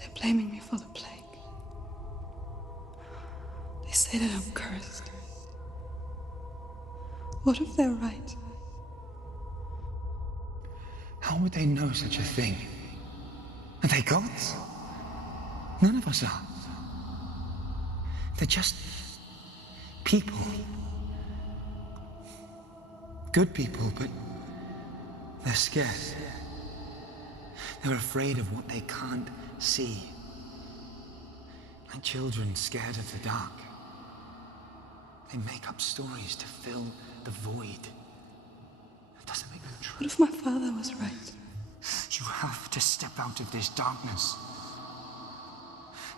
They're blaming me for the plague. They say that I'm cursed. What if they're right? How would they know such a thing? Are they gods? None of us are. They're just people. Good people, but they're scared. They're afraid of what they can't see. Like children scared of the dark. They make up stories to fill the void. That doesn't make them true. What if my father was right? You have to step out of this darkness.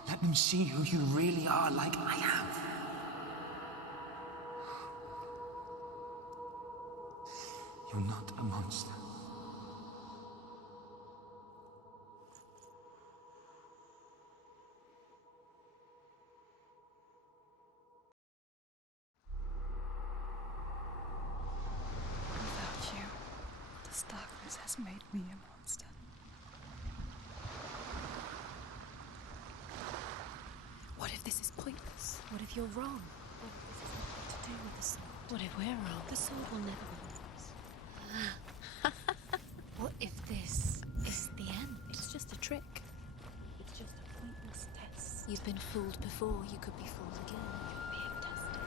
Let them see who you really are, like I have. You're not a monster. Without you, this darkness has made me a monster. What if this is pointless? What if you're wrong? What if this has nothing to do with the sword? What if we're wrong? The sword will never be yours. What if this is the end? It's just a trick. It's just a pointless test. You've been fooled before. You could be fooled again. You're being tested.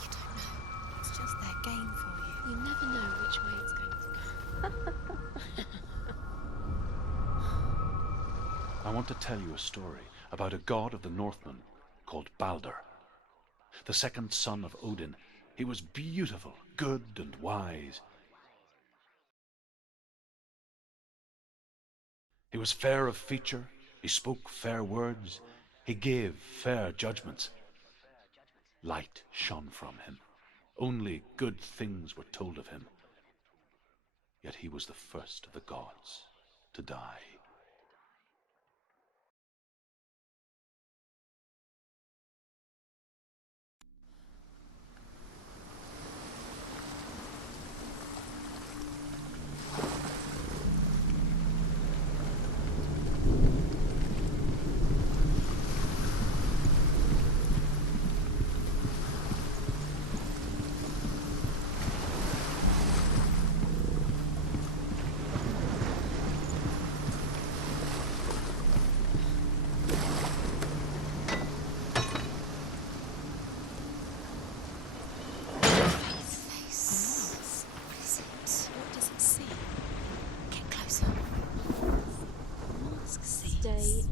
You don't know. It's just their game for you. You never know which way it's going to go. I want to tell you a story about a god of the Northmen called Balder. The second son of Odin. He was beautiful, good and wise. He was fair of feature, he spoke fair words, he gave fair judgments. Light shone from him. Only good things were told of him. Yet he was the first of the gods to die.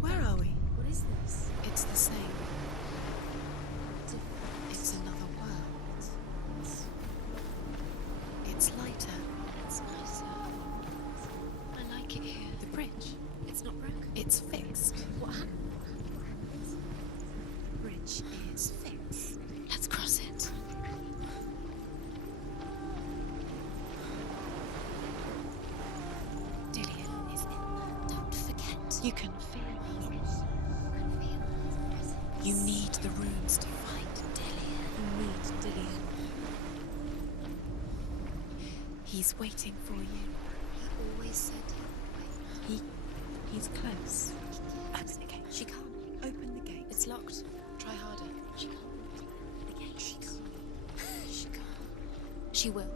Where are we? What is this? It's the same. It's another world. It's lighter. It's nicer. I like it here. The bridge. It's not broken. It's fixed. What happened? The bridge is fixed. Let's cross it. Dillian is in there. Don't forget. You can feel it. You need the runes to fight Dillian. You need Dillian. He's waiting for you. He always said he'd wait. He's close. Open the gate. She can't. Open the gate. It's locked. Try harder. She can't. The gate. She can't. She can't. She will.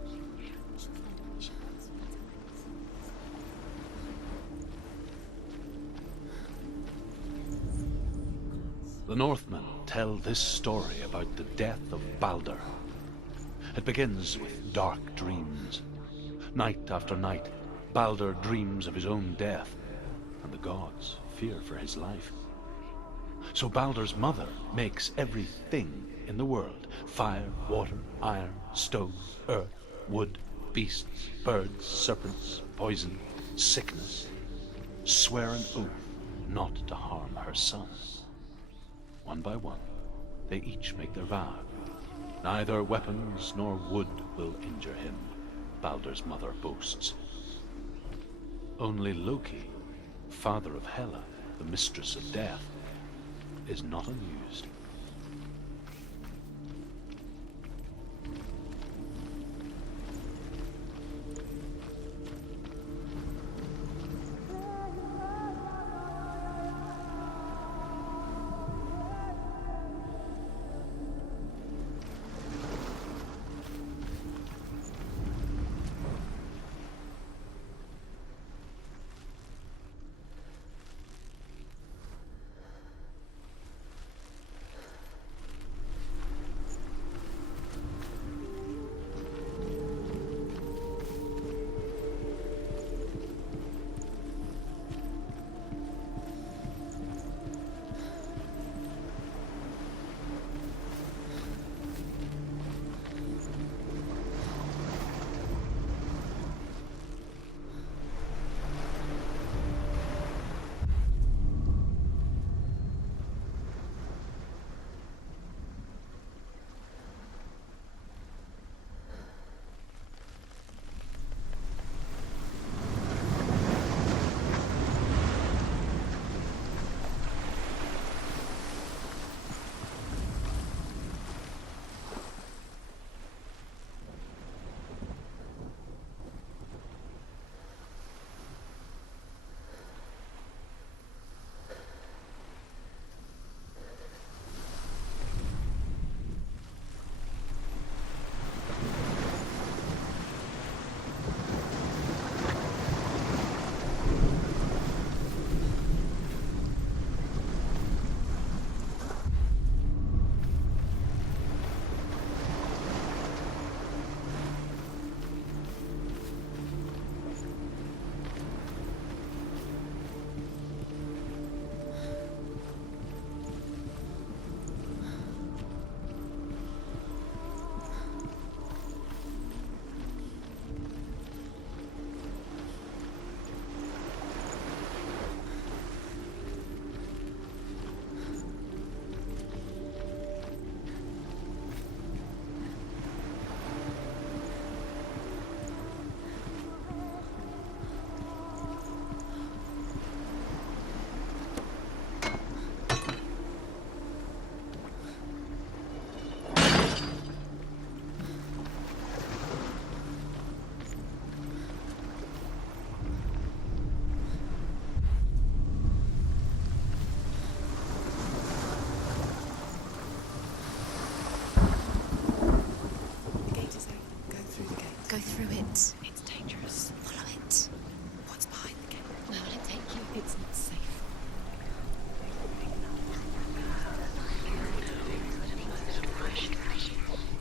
The Northmen tell this story about the death of Balder. It begins with dark dreams. Night after night, Balder dreams of his own death, and the gods fear for his life. So Balder's mother makes everything in the world: fire, water, iron, stone, earth, wood, beasts, birds, serpents, poison, sickness. Swear an oath not to harm her son. One by one, they each make their vow. Neither weapons nor wood will injure him, Balder's mother boasts. Only Loki, father of Hela, the mistress of death, is not amused.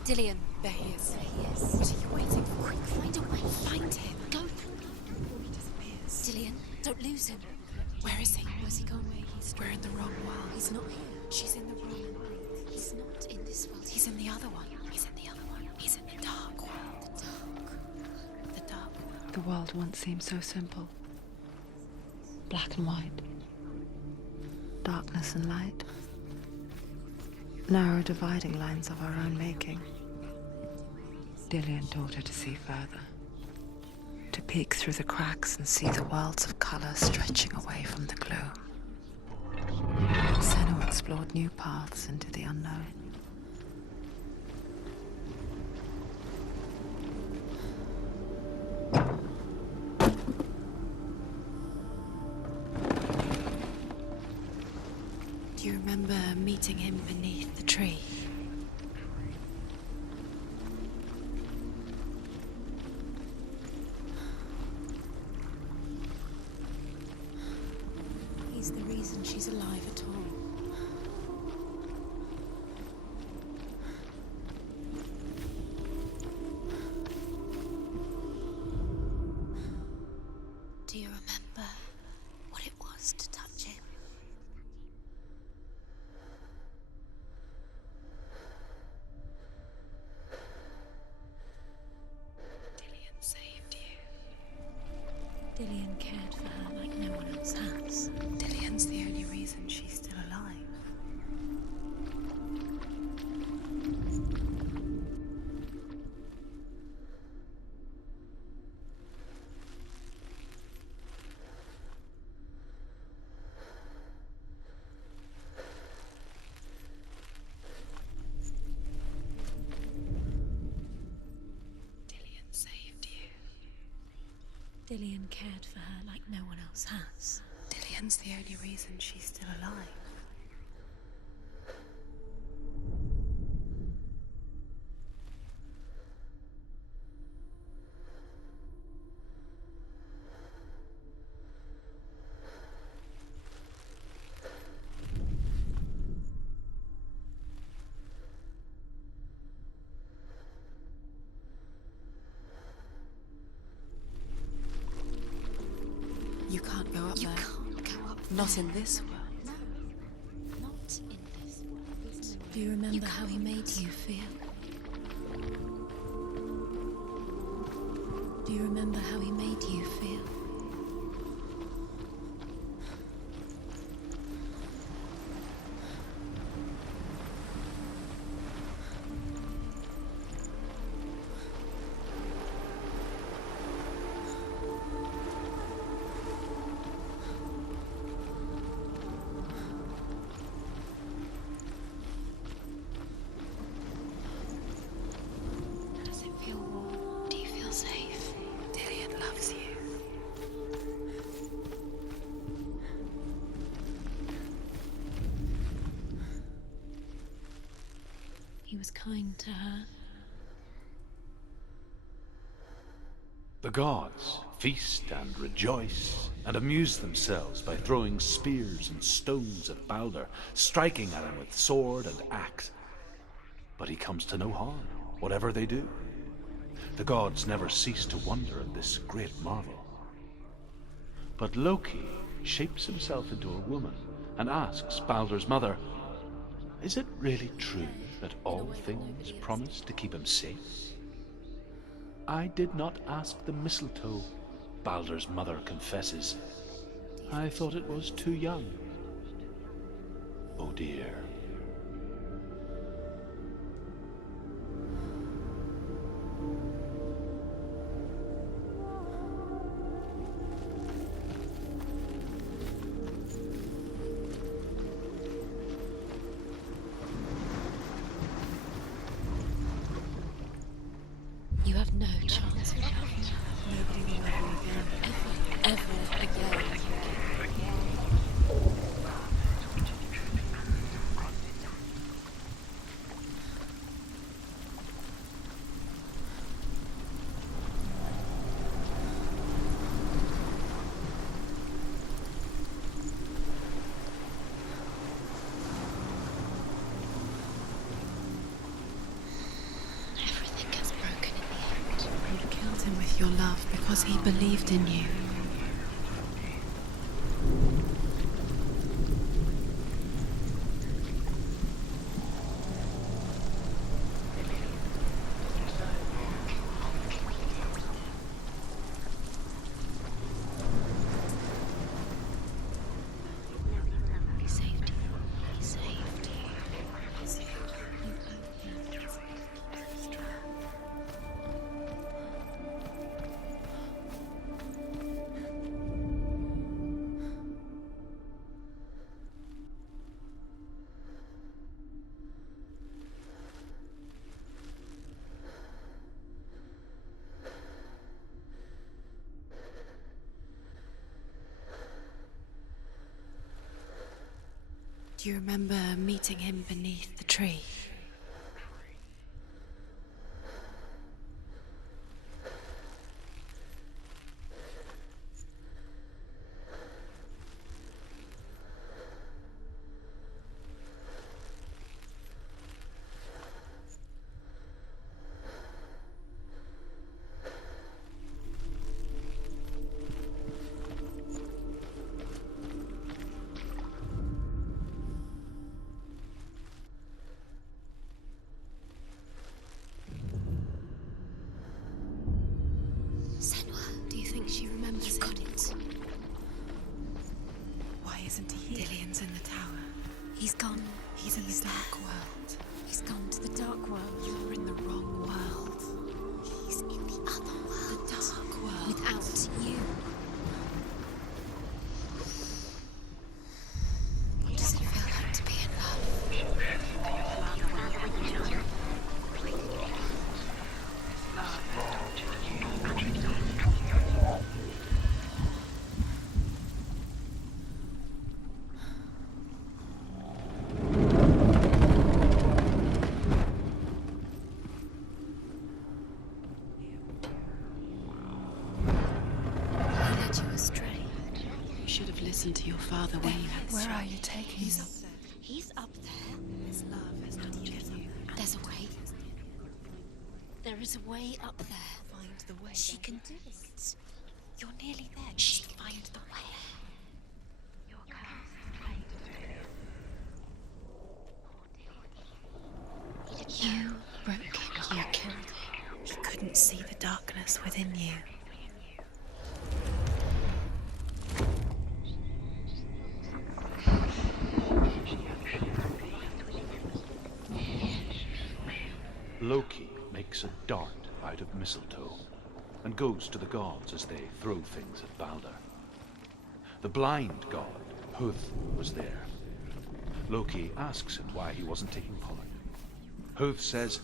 Dillian, there he is. There he is. What are you waiting for? Quick, find a way. Find him. Go. Before he disappears. Dillian, don't lose him. Where is he? Where's he gone? We're in the wrong world. He's not here. She's in the wrong. He's not in this world. He's in the other one. He's in the other one. He's in the dark world. The dark world. The world once seemed so simple. Black and white. Darkness and light. Narrow dividing lines of our own making. Dillian taught her to see further. To peek through the cracks and see the worlds of color stretching away from the gloom. Senua explored new paths into the unknown. Do you remember meeting him beneath the tree? He's the reason she's alive at all. Do you remember what it was to touch him? Dillian saved you. Dillian cared for her like no one else has. Dillian's the only reason she's still alive. Dillian saved you. Dillian cared for her like no one else has. Dillian's the only reason she's still alive. You can't go up there. You can't go up there. Not in this world. No, not in this world. Do you remember how he made you feel? Do you remember how he made you feel? Does it feel warm? Do you feel safe? Dillian loves you. He was kind to her. The gods feast and rejoice and amuse themselves by throwing spears and stones at Balder, striking at him with sword and axe. But he comes to no harm, whatever they do. The gods never cease to wonder at this great marvel. But Loki shapes himself into a woman and asks Balder's mother, "Is it really true that all things promise to keep him safe?" "I did not ask the mistletoe," Balder's mother confesses. "I thought it was too young." Oh dear. You have no chance of loving her. Nobody will love you again. Ever again. He believed in you. He saved you. He saved you. He saved you. Do you remember meeting him beneath the tree? Senua, do you think she remembers? You've got it. Why isn't he here? Dillian's in the tower. He's gone. He's in the dark world. He's gone to the dark world. You're in the wrong world. He's in the other world. The dark world. Without you. What does it feel like to be in love? He led you astray. You should have listened to your father when you had Where Where are are you you taking He's me? up there. He's up there. His love has not yet you. There's a way. There is a way up there. Find the way. She can do it. You're nearly there. She can find the way. You broke him. You killed him. He couldn't see the darkness within you. Loki makes a dart out of mistletoe and goes to the gods as they throw things at Balder. The blind god, Huth, was there. Loki asks him why he wasn't taking part. Huth says,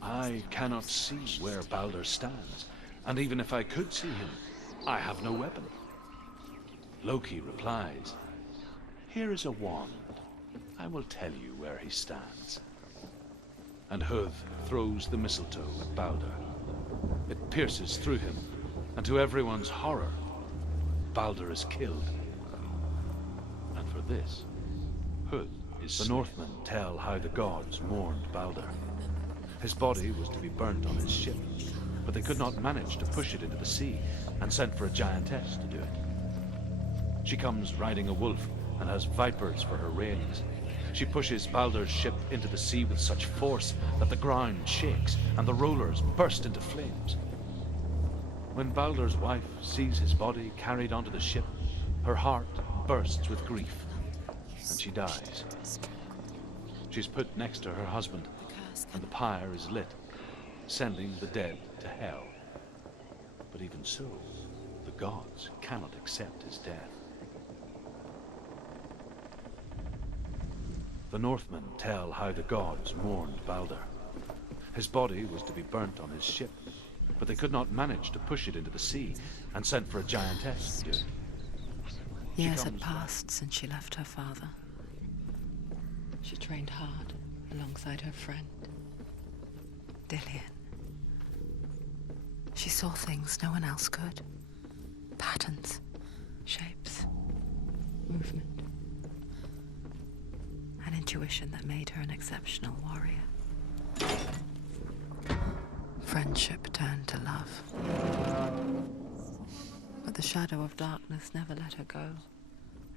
"I cannot see where Balder stands, and even if I could see him, I have no weapon." Loki replies, "Here is a wand. I will tell you where he stands." And Huth throws the mistletoe at Balder. It pierces through him, and to everyone's horror, Balder is killed. And for this, Huth is slain. The Northmen tell how the gods mourned Balder. His body was to be burnt on his ship, but they could not manage to push it into the sea, and sent for a giantess to do it. She comes riding a wolf and has vipers for her reins. She pushes Balder's ship into the sea with such force that the ground shakes and the rollers burst into flames. When Balder's wife sees his body carried onto the ship, her heart bursts with grief, and she dies. She's put next to her husband, and the pyre is lit, sending the dead to hell. But even so, the gods cannot accept his death. The Northmen tell how the gods mourned Balder. His body was to be burnt on his ship, but they could not manage to push it into the sea, and sent for a giantess to do it. Years had passed since she left her father. She trained hard alongside her friend, Dillian. She saw things no one else could. Patterns, shapes, movement. An intuition that made her an exceptional warrior. Friendship turned to love. But the shadow of darkness never let her go,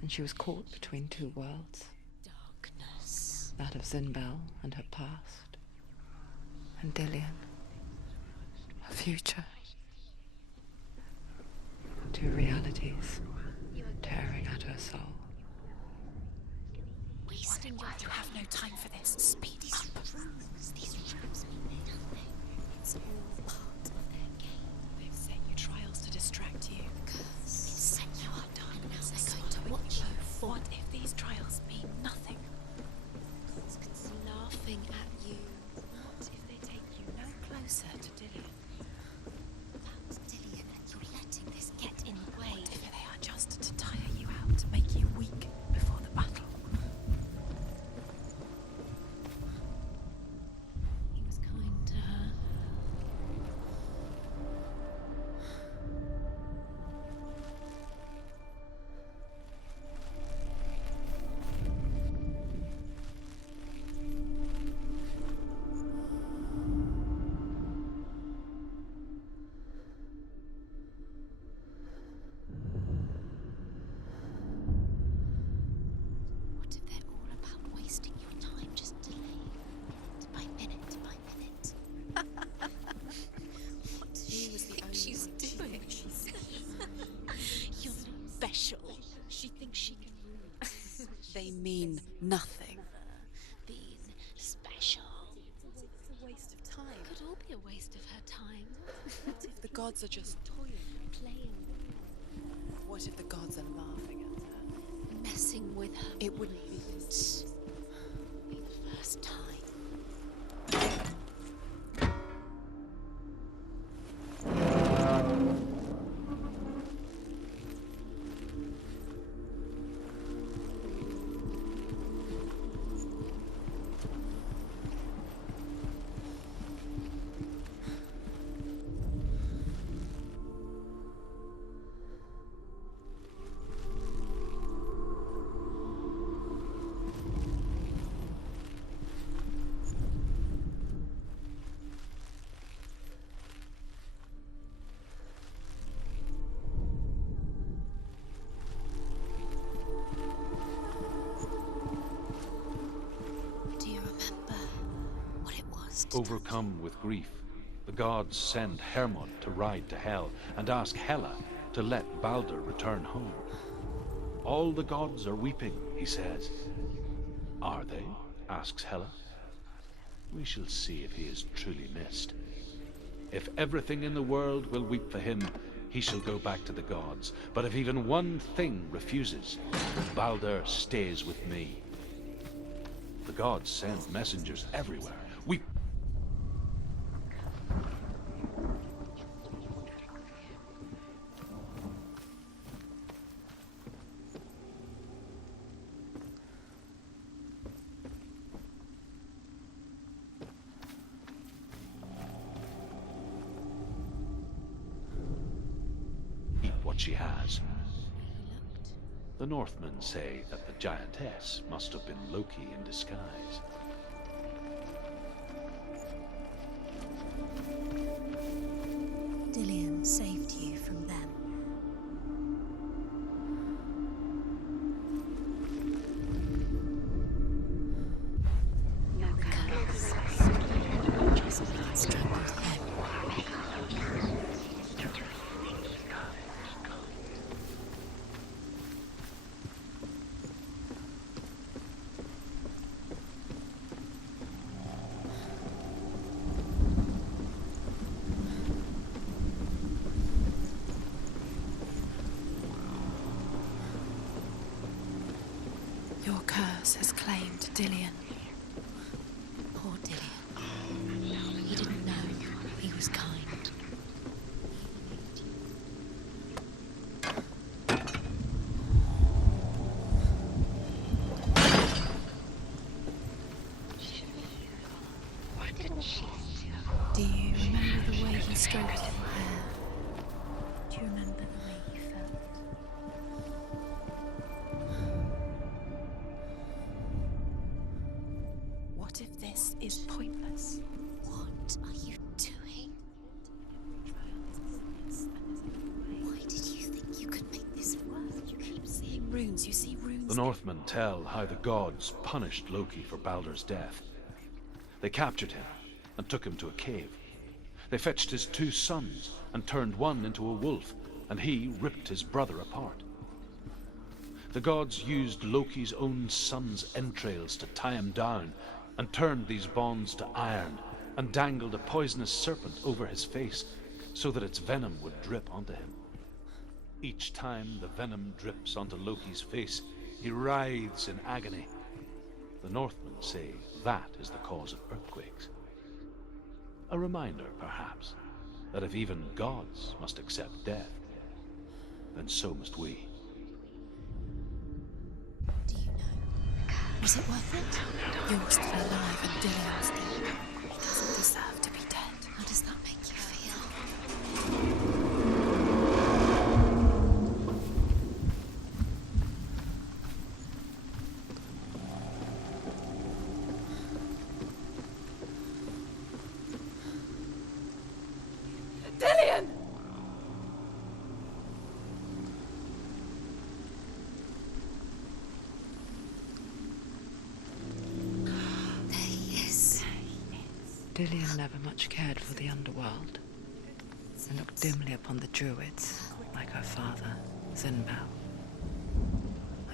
and she was caught between two worlds. Darkness. That of Zinbel and her past, and Dillian, her future. Two realities tearing at her soul. Wasting your time. You have no time for this. Speed up. These rooms mean nothing. It's all part of their game. They've set you trials to distract you. Because it's Senua done. Now they're going to watch you. What if these trials mean nothing? It's laughing at you. What if they take you no closer to Dillian? About Dillian, and you're letting this get in the way. What if they are just to tire you out, to make you weak before the battle? He was kind to her. What if they're all about wasting your time, just delaying it by minute by minute? What she was the only she's doing. You're special. She thinks she can rule. They mean nothing. Being special. It's a waste of time. Could all be a waste of her time. What if the gods are just toying? Playing, What if the gods are laughing at her? messing with her. It wouldn't be Be the first time. Do you remember what it was to Overcome with grief, the gods send Hermod to ride to Hell and ask Hela to let Balder return home. All the gods are weeping, he says. Are they? Asks Hela. We shall see if he is truly missed. If everything in the world will weep for him, he shall go back to the gods. But if even one thing refuses, Balder stays with me. The gods send messengers everywhere. We... keep what she has. The Northmen say that the giantess must have been Loki in disguise. Dillian saved you from them. Your curse just strangled him. Your curse has claimed Dillian. Poor Dillian. He didn't know he was kind. Do you remember the way he stroked your hair? Do you remember the way you felt? What if this is pointless? What are you doing? Why did you think runes. You see runes. The Northmen tell how the gods punished Loki for Baldur's death. They captured him and took him to a cave. They fetched his 2 sons and turned one into a wolf, and he ripped his brother apart. The gods used Loki's own son's entrails to tie him down, and turned these bonds to iron, and dangled a poisonous serpent over his face, so that its venom would drip onto him. Each time the venom drips onto Loki's face, he writhes in agony. The Northmen say that is the cause of earthquakes. A reminder, perhaps, that if even gods must accept death, then so must we. Do you know? Was it worth it? You're still alive and Dylan's dead. He doesn't deserve to be dead. How does that make you feel? Dillion! There he is. Dillion never much cared for the underworld, and looked dimly upon the druids, like her father, Zinbel.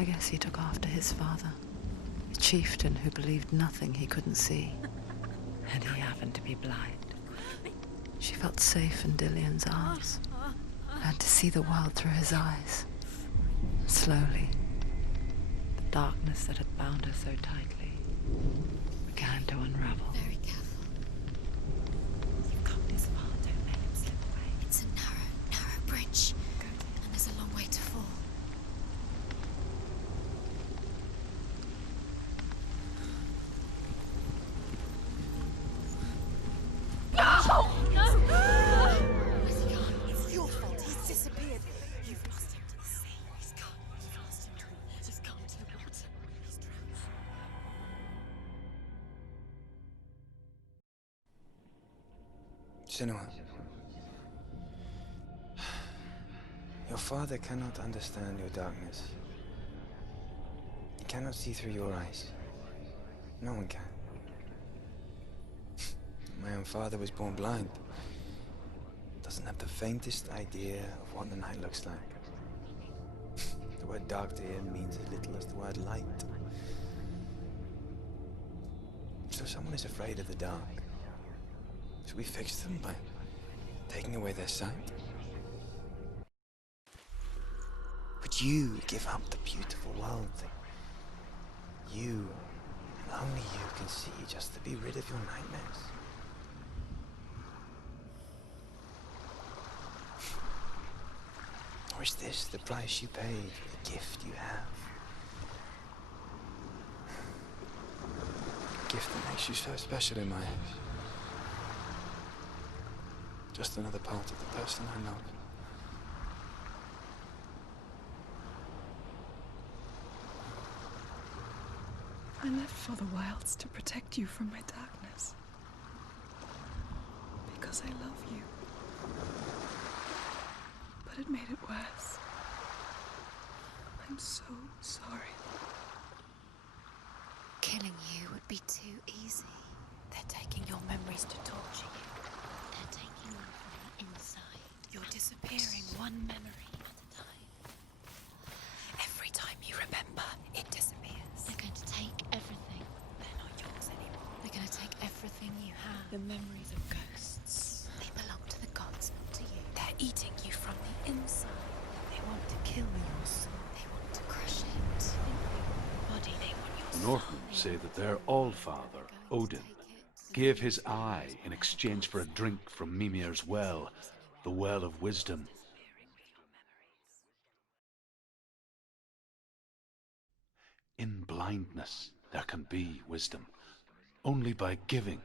I guess he took after his father, a chieftain who believed nothing he couldn't see, and he happened to be blind. She felt safe in Dillion's arms, learned to see the world through his eyes. And slowly, the darkness that had bound her so tightly began to unravel. Very careful. You've come this far, don't let him slip away. It's a narrow bridge. And there's a long way to fall. No! No! Where's he gone? It's your fault. He's disappeared. You've lost him to the sea. He's gone. You've lost him to him. He's gone to the water. He's drowned. Senua. Your father cannot understand your darkness. He cannot see through your eyes. No one can. My own father was born blind. Doesn't have the faintest idea of what the night looks like. The word dark to him means as little as the word light. So someone is afraid of the dark. Should we fix them by taking away their sight? Would you give up the beautiful world that you, and only you, can see just to be rid of your nightmares? Or is this the price you paid for the gift you have? A gift that makes you so special in my eyes. Just another part of the person I love. I left for the wilds to protect you from my darkness. Because I love you. But it made it worse. I'm so sorry. Killing you would be too easy. They're taking your memories to torture you. They're taking them from the inside. You're disappearing one memory at a time. Every time you remember, it disappears. They're going to take everything. They're not yours anymore. They're going to take everything you have. The memories of ghosts. They belong to the gods, not to you. They're eating you from the inside. They want to kill your soul. They want to crush it. Body, they want your The soul. Northmen say that their Allfather, Odin, gave his eye in exchange for a drink from Mimir's well, the well of wisdom. In blindness there can be wisdom. Only by giving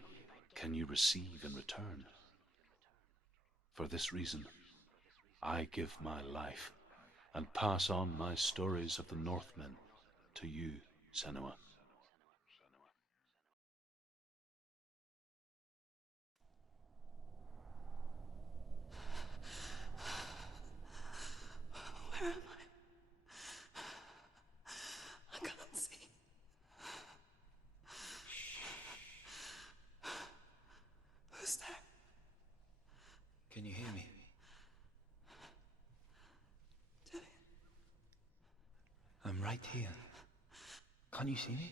can you receive in return. For this reason, I give my life and pass on my stories of the Northmen to you, Senua. Where am I? Who's there? Can you hear me? Dillian. I'm right here. Can't you see me?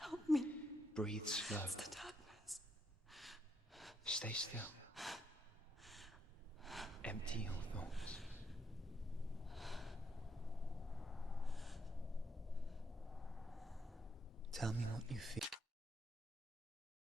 Help me. Breathe slow. It's the darkness. Stay still. Empty your thoughts. Tell me what you feel.